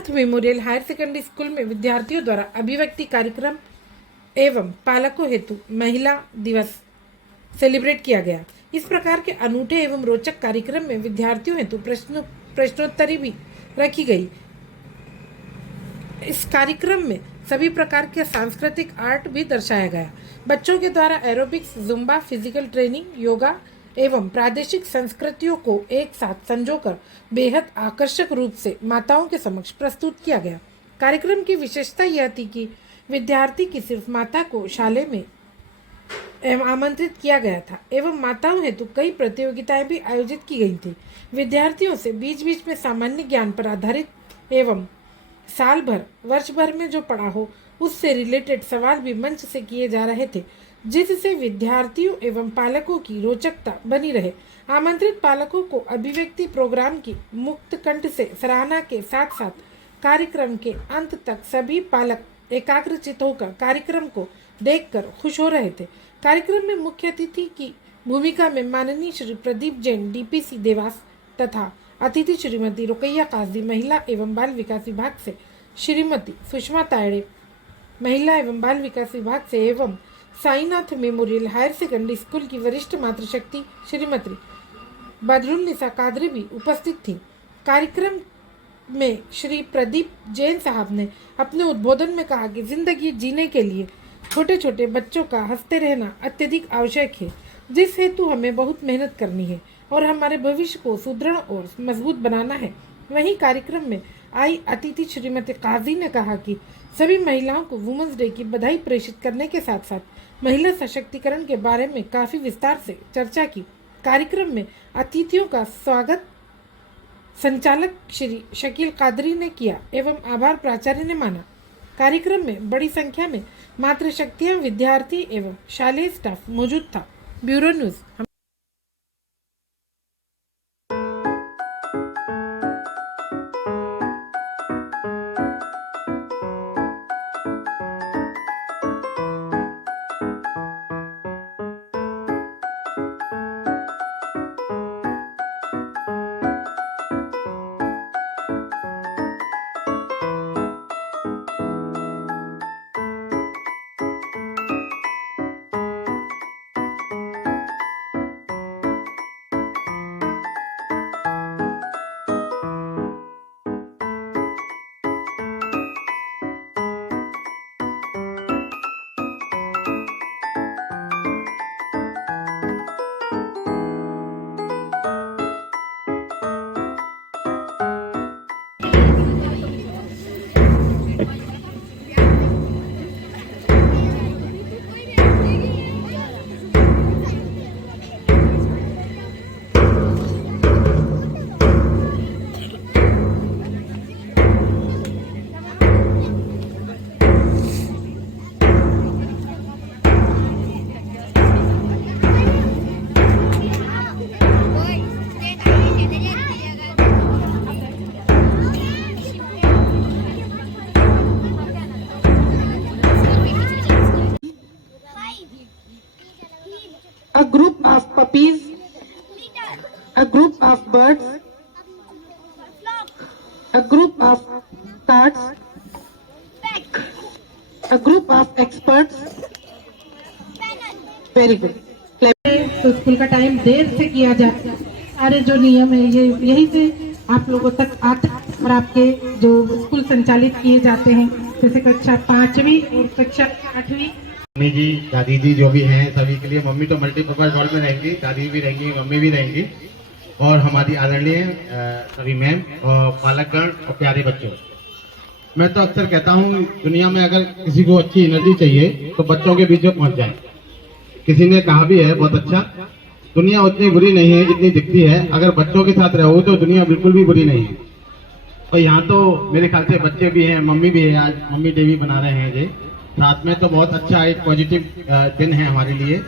Sainath memorial higher secondary school में विद्यार्थियों द्वारा अभिव्यक्ति कार्यक्रम एवं पालकों हेतु महिला दिवस सेलिब्रेट किया गया। इस प्रकार के अनूठे एवं रोचक कार्यक्रम में विद्यार्थियों हेतु प्रश्नोत्तरी भी रखी गई। इस कार्यक्रम में सभी प्रकार के सांस्कृतिक आर्ट भी दर्शाया गया। बच्चों के द्वारा aerobics, Zumba, physical training, yoga एवं प्रादेशिक संस्कृतियों को एक साथ संजोकर बेहद आकर्षक रूप से माताओं के समक्ष प्रस्तुत किया गया। कार्यक्रम की विशेषता यह थी कि विद्यार्थी की सिर्फ माता को शाले में आमंत्रित किया गया था एवं माताओं हेतु कई प्रतियोगिताएं भी आयोजित की गई थी। विद्यार्थियों से बीच बीच में सामान्य ज्ञान पर आधारित एवं साल भर वर्ष भर में जो पढ़ा हो उससे रिलेटेड सवाल भी मंच से किए जा रहे थे, जिससे विद्यार्थियों एवं पालकों की रोचकता बनी रहे। आमंत्रित पालकों को अभिव्यक्ति प्रोग्राम की मुक्त कंठ से सराहना के साथ साथ कार्यक्रम के अंत तक सभी पालक एकाग्रचित होकर कार्यक्रम को देखकर खुश हो रहे थे। कार्यक्रम में मुख्य अतिथि की भूमिका में माननीय श्री प्रदीप जैन, डीपीसी देवास तथा अतिथि श्रीमती रुकैया काजी, महिला एवं बाल विकास विभाग से, श्रीमती सुषमा तायड़े, महिला एवं बाल विकास विभाग से एवं Sainath memorial higher secondary school की वरिष्ठ मातृशक्ति श्रीमती बदरुन्निसा कादरी भी उपस्थित थी। कार्यक्रम में श्री प्रदीप जैन साहब ने अपने उद्बोधन में कहा कि जिंदगी जीने के लिए छोटे छोटे बच्चों का हंसते रहना अत्यधिक आवश्यक है, जिस हेतु हमें बहुत मेहनत करनी है और हमारे भविष्य को सुदृढ़ और मजबूत बनाना है। वहीं कार्यक्रम में आई अतिथि श्रीमती काजी ने कहा कि सभी महिलाओं को वुमेन्स डे की बधाई प्रेषित करने के साथ साथ महिला सशक्तिकरण के बारे में काफ़ी विस्तार से चर्चा की। कार्यक्रम में अतिथियों का स्वागत संचालक श्री शकील कादरी ने किया एवं आभार प्राचार्य ने माना। कार्यक्रम में बड़ी संख्या में मातृशक्तियां, विद्यार्थी एवं शालेय स्टाफ मौजूद था। Bureau news. A group of puppies, a group of birds, a group of cats, a group of experts. Very good. तो स्कूल का टाइम देर से किया जाए, सारे जो नियम है ये यही से आप लोगों तक आते हैं और आपके जो स्कूल संचालित किए जाते हैं, जैसे कक्षा 5वीं और कक्षा 8वीं। मम्मी जी, दादी जी जो भी हैं सभी के लिए, मम्मी तो मल्टीपर्पज हॉल में रहेंगी, दादी भी रहेंगी, मम्मी भी रहेंगी और हमारी आदरणीय सभी मैम और पालकगण और प्यारे बच्चों। मैं तो अक्सर कहता हूँ दुनिया में अगर किसी को अच्छी एनर्जी चाहिए तो बच्चों के बीच में पहुंच जाए। किसी ने कहा भी है बहुत अच्छा, दुनिया उतनी बुरी नहीं है जितनी दिखती है, अगर बच्चों के साथ रहो तो दुनिया बिल्कुल भी बुरी नहीं है। और यहाँ तो मेरे ख्याल से बच्चे भी हैं, मम्मी भी है, आज मम्मी डे भी बना रहे हैं जी साथ में, तो बहुत अच्छा एक पॉजिटिव दिन है हमारे लिए।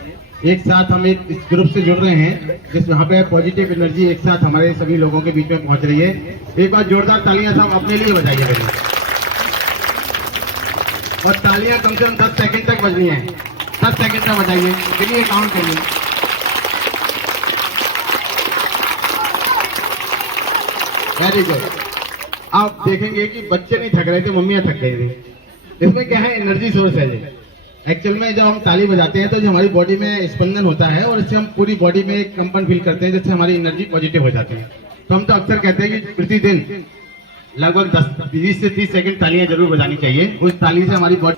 एक साथ हम एक इस ग्रुप से जुड़ रहे हैं जिस यहाँ पे पॉजिटिव एनर्जी एक साथ हमारे सभी लोगों के बीच में पहुंच रही है। एक बार जोरदार तालियां सब अपने लिए बजाइए मेरी, और तालियां कम से कम 10 सेकंड तक बजनी है, 10 सेकंड तक बजाइए, चलिए काउंट करिए। Very good. आप देखेंगे कि बच्चे नहीं थक रहे थे, मम्मियाँ थक गई थी। इसमें क्या है, एनर्जी सोर्स है ये। एक्चुअल में जब हम ताली बजाते हैं तो जो हमारी बॉडी में स्पंदन होता है और इससे हम पूरी बॉडी में एक कंपन फील करते हैं, जिससे हमारी एनर्जी पॉजिटिव हो जाती है। तो हम तो अक्सर कहते हैं कि प्रतिदिन लगभग 20 से 30 सेकंड तालियां जरूर बजानी चाहिए। उस ताली से हमारी बॉडी,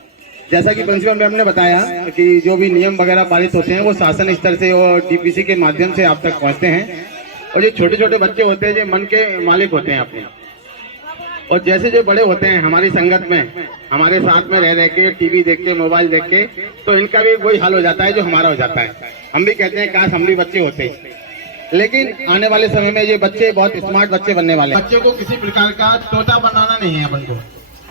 जैसा कि प्रिंसिपल मैम ने बताया कि जो भी नियम वगैरह पारित होते हैं वो शासन स्तर से और डीपीसी के माध्यम से आप तक पहुंचते हैं। और जो छोटे छोटे बच्चे होते हैं जो मन के मालिक होते हैं अपने, और जैसे जो बड़े होते हैं हमारी संगत में, हमारे साथ में रह के टीवी देख के, मोबाइल देख के, तो इनका भी वही हाल हो जाता है जो हमारा हो जाता है। हम भी कहते हैं काश हम भी बच्चे होते, लेकिन आने वाले समय में ये बच्चे बहुत स्मार्ट बच्चे बनने वाले हैं। बच्चे को किसी प्रकार का तोता बनाना नहीं है अपन को,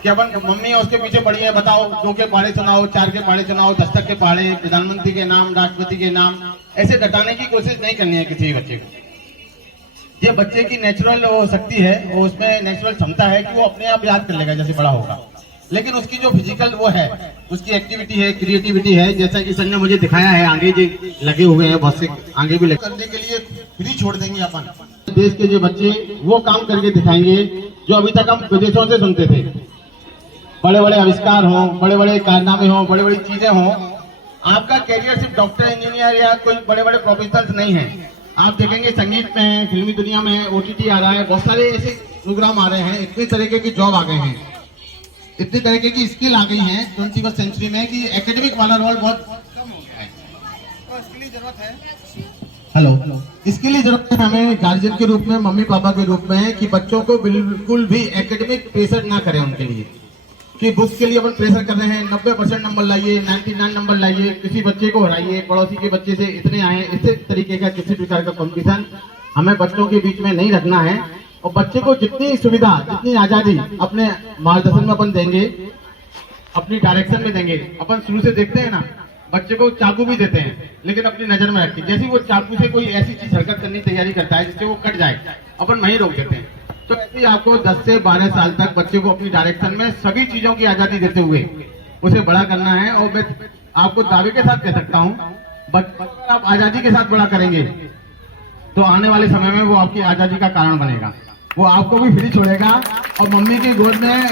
कि अपन मम्मी और उसके पीछे पड़ी है, बताओ 2 के पहाड़े सुनाओ, 4 के पहाड़े सुनाओ, 10 तक के पहाड़े, प्रधानमंत्री के नाम, राष्ट्रपति के नाम, ऐसे डटाने की कोशिश नहीं करनी है किसी बच्चे को। ये बच्चे की नेचुरल वो शक्ति है, वो उसमें नेचुरल क्षमता है कि वो अपने आप याद कर लेगा जैसे बड़ा होगा। लेकिन उसकी जो फिजिकल वो है, उसकी एक्टिविटी है, क्रिएटिविटी है, जैसा कि सर ने मुझे दिखाया है, आगे जो लगे हुए हैं बहुत से, आगे भी करने के लिए फ्री छोड़ देंगे अपन। देश के जो बच्चे वो काम करके दिखाएंगे जो अभी तक हम विदेशों से सुनते थे। बड़े बड़े आविष्कार हों, बड़े बड़े कारनामे हों, बड़ी बड़ी चीजें हों। आपका कैरियर सिर्फ डॉक्टर, इंजीनियर या कोई बड़े बड़े प्रोफेशनल्स नहीं है। आप देखेंगे संगीत में है, फिल्मी दुनिया में है, ओटीटी आ रहा है, बहुत सारे ऐसे प्रोग्राम आ रहे हैं, इतने तरीके की जॉब आ गए हैं, इतने तरीके की स्किल आ गई है 21वीं सेंचुरी में कि एकेडमिक वाला रोल बहुत कम हो गया है। तो इसके लिए जरूरत है, इसके लिए जरूरत है हमें गार्जियन के रूप में, मम्मी पापा के रूप में, कि बच्चों को बिल्कुल भी एकेडमिक प्रेशर ना करें उनके लिए, कि बुक्स के लिए अपन प्रेशर कर रहे हैं 90% नंबर लाइए, 99 नंबर लाइए, किसी बच्चे को हराइए, पड़ोसी के बच्चे से इतने आए, इस तरीके का किसी प्रकार का कंपटीशन हमें बच्चों के बीच में नहीं रखना है। और बच्चे को जितनी सुविधा, जितनी आजादी अपने मार्गदर्शन में अपन देंगे, अपनी डायरेक्शन में देंगे। अपन शुरू से देखते हैं ना, बच्चे को चाकू भी देते हैं, लेकिन अपनी नजर में रखते, जैसे वो चाकू से कोई ऐसी चीज हरकत करने की तैयारी करता है जिससे वो कट जाए, अपन वहीं रोक देते हैं। तो ऐसे आपको 10 से 12 साल तक बच्चे को अपनी डायरेक्शन में सभी चीजों की आजादी देते हुए उसे बड़ा करना है। और मैं आपको दावे के साथ कह सकता हूँ, बच्चे आप आजादी के साथ बड़ा करेंगे तो आने वाले समय में वो आपकी आजादी का कारण बनेगा। वो आपको भी फ्री छोड़ेगा और मम्मी की गोद में,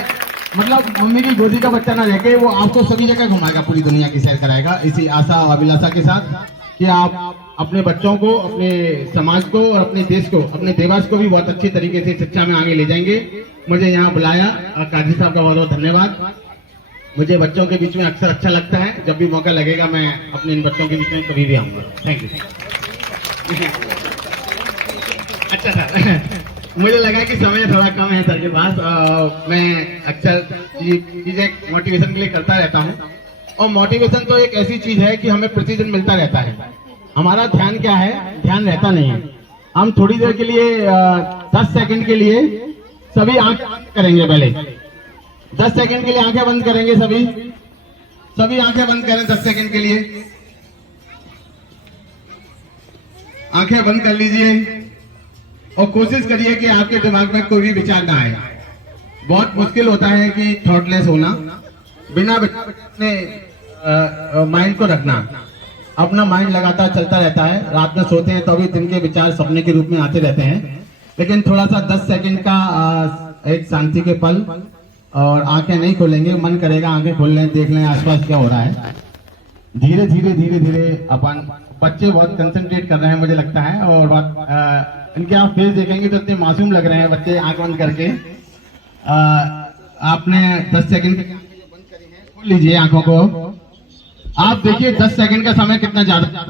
मतलब मम्मी की गोदी का बच्चा ना रहकर वो आपको सभी जगह घुमाएगा, पूरी दुनिया की सैर कराएगा। इसी आशा और अभिलाषा के साथ कि आप अपने बच्चों को, अपने समाज को और अपने देश को, अपने देवास को भी बहुत अच्छी तरीके से शिक्षा में आगे ले जाएंगे। मुझे यहाँ बुलाया, काजी साहब का बहुत बहुत धन्यवाद। मुझे बच्चों के बीच में अक्सर अच्छा लगता है, जब भी मौका लगेगा मैं अपने इन बच्चों के बीच में कभी भी आऊंगा। Thank you. अच्छा सर, मुझे लगा कि समय थोड़ा कम है सर के पास। मैं अक्सर चीजें मोटिवेशन के लिए करता रहता हूँ, और मोटिवेशन तो एक ऐसी चीज है कि हमें प्रतिदिन मिलता रहता है। हमारा ध्यान क्या है, ध्यान रहता नहीं है। हम थोड़ी देर के लिए 10 सेकंड के लिए सभी आंखें बंद करेंगे, पहले 10 सेकंड के लिए आंखें बंद करेंगे, सभी आंखें बंद करें 10 सेकंड के लिए। आंखें बंद कर लीजिए और कोशिश करिए कि आपके दिमाग में कोई भी विचार ना आए। बहुत मुश्किल होता है कि थॉटलेस होना, बिना अपने माइंड को रखना। अपना माइंड लगातार चलता रहता है, रात में सोते हैं तो भी दिन के विचार सपने के रूप में आते रहते हैं। लेकिन थोड़ा सा 10 सेकंड का एक शांति के पल, और आंखें नहीं खोलेंगे, मन करेगा आंखें खोल लें, देख लें आसपास क्या हो रहा है। धीरे धीरे धीरे धीरे अपन, बच्चे बहुत कंसंट्रेट कर रहे हैं मुझे लगता है, और इनके आप फेस देखेंगे तो इतने मासूम लग रहे हैं बच्चे आंख बंद करके। आपने 10 सेकंड खोल लीजिए आंखों को। आप देखिए 10 सेकंड का समय कितना ज्यादा,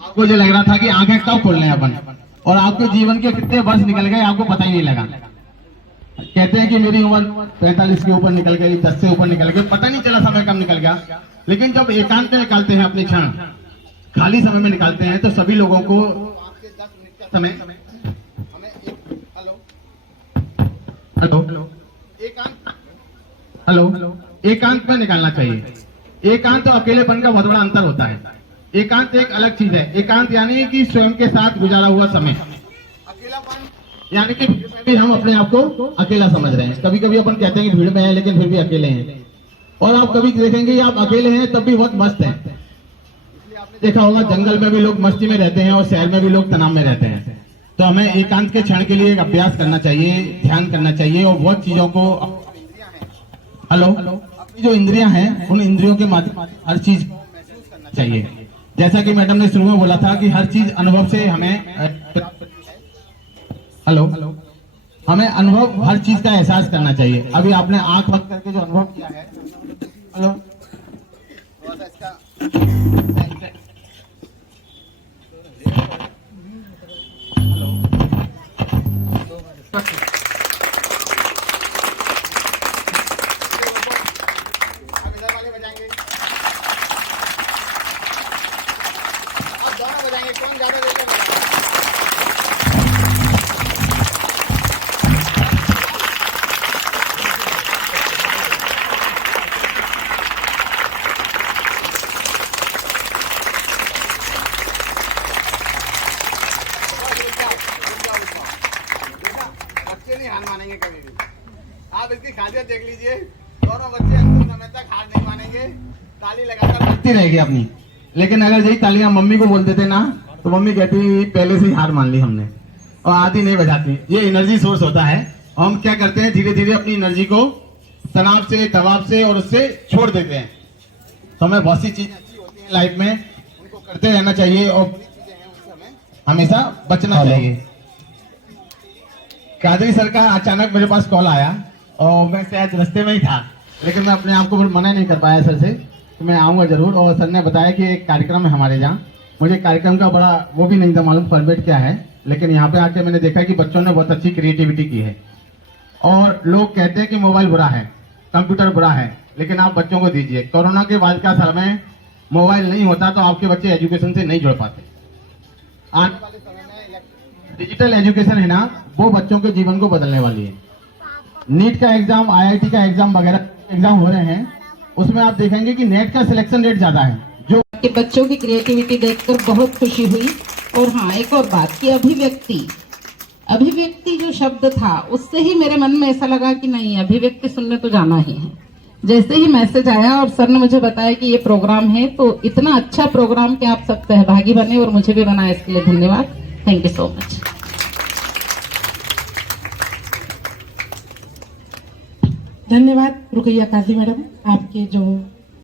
आपको जो लग रहा था कि आंखें कब खोल रहे हैं अपन, और आपके जीवन के कितने वर्ष निकल गए आपको पता ही नहीं लगा। कहते हैं कि मेरी उम्र 45 के ऊपर निकल गई, 10 से ऊपर निकल गई, पता नहीं चला समय कब निकल गया। लेकिन जब एकांत में निकालते हैं अपने क्षण, खाली समय में निकालते हैं, तो सभी लोगों को समय हेलो एकांत में निकालना चाहिए। एकांत और अकेलेपन का बहुत बड़ा अंतर होता है। एकांत एक अलग चीज है। एकांत यानी कि स्वयं के साथ गुजारा हुआ समय। अकेलापन यानी कि भी हम अपने आप को अकेला समझ रहे हैं। कभी कभी अपन कहते हैं कि भीड़ में है लेकिन फिर भी अकेले हैं, और आप कभी देखेंगे आप अकेले हैं तब भी बहुत मस्त हैं। देखा होगा जंगल में भी लोग मस्ती में रहते हैं और शहर में भी लोग तनाव में रहते हैं। तो हमें एकांत के क्षण के लिए एक अभ्यास करना चाहिए, ध्यान करना चाहिए और बहुत चीजों को हेलो अपनी जो इंद्रियां हैं उन इंद्रियों के माध्यम से हर चीज महसूस करना चाहिए। जैसा कि मैडम ने शुरू में बोला था कि हर चीज अनुभव से हमें हेलो हमें अनुभव हर चीज का एहसास करना चाहिए। अभी आपने आंख बंद करके जो अनुभव किया है हेलो थोड़ा सा इसका कौन ज्यादा देर तक बच्चे नहीं हार मानेंगे कभी भी। आप इसकी खासियत देख लीजिए, दोनों बच्चे अंतिम समय तक हार नहीं मानेंगे, ताली लगाकर बजती रहेगी अपनी। लेकिन अगर यही तालियां मम्मी को बोल देते ना तो मम्मी कहती पहले से ही हार मान ली हमने, और आधी नहीं बजाती। ये एनर्जी सोर्स होता है। हम क्या करते हैं, धीरे धीरे अपनी एनर्जी को तनाव से, दबाव से और उससे छोड़ देते हैं। तो हमें बहुत सी चीजें अच्छी होती हैं लाइफ में, उनको करते रहना चाहिए और बुरी चीजें हैं उनसे हमें हमेशा बचना चाहिए। कादरी सर का अचानक मेरे पास कॉल आया और मैं शायद रास्ते में ही था, लेकिन मैं अपने आप को मना नहीं कर पाया सर से, तो मैं आऊंगा जरूर। और सर ने बताया कि एक कार्यक्रम है हमारे यहाँ, मुझे कार्यक्रम का बड़ा वो भी नहीं था मालूम फॉर्मेट क्या है, लेकिन यहाँ पे आके मैंने देखा कि बच्चों ने बहुत अच्छी क्रिएटिविटी की है। और लोग कहते हैं कि मोबाइल बुरा है, कंप्यूटर बुरा है, लेकिन आप बच्चों को दीजिए। कोरोना के बाद का समय मोबाइल नहीं होता तो आपके बच्चे एजुकेशन से नहीं जुड़ पाते। आने वाले समय में डिजिटल एजुकेशन है ना, वो बच्चों के जीवन को बदलने वाली है। नीट का एग्जाम, IIT का एग्जाम वगैरह एग्जाम हो रहे हैं, उसमें आप देखेंगे कि नेट का सिलेक्शन रेट ज्यादा है। जो कि बच्चों की क्रिएटिविटी देखकर बहुत खुशी हुई। और हाँ, एक और बात कि अभिव्यक्ति जो शब्द था उससे ही मेरे मन में ऐसा लगा कि नहीं, अभिव्यक्ति सुनने तो जाना ही है। जैसे ही मैसेज आया और सर ने मुझे बताया कि ये प्रोग्राम है, तो इतना अच्छा प्रोग्राम कि आप सब सहभागी बने और मुझे भी बनाया, इसके लिए धन्यवाद। Thank you so much. धन्यवाद रुकैया काजी मैडम, आपके जो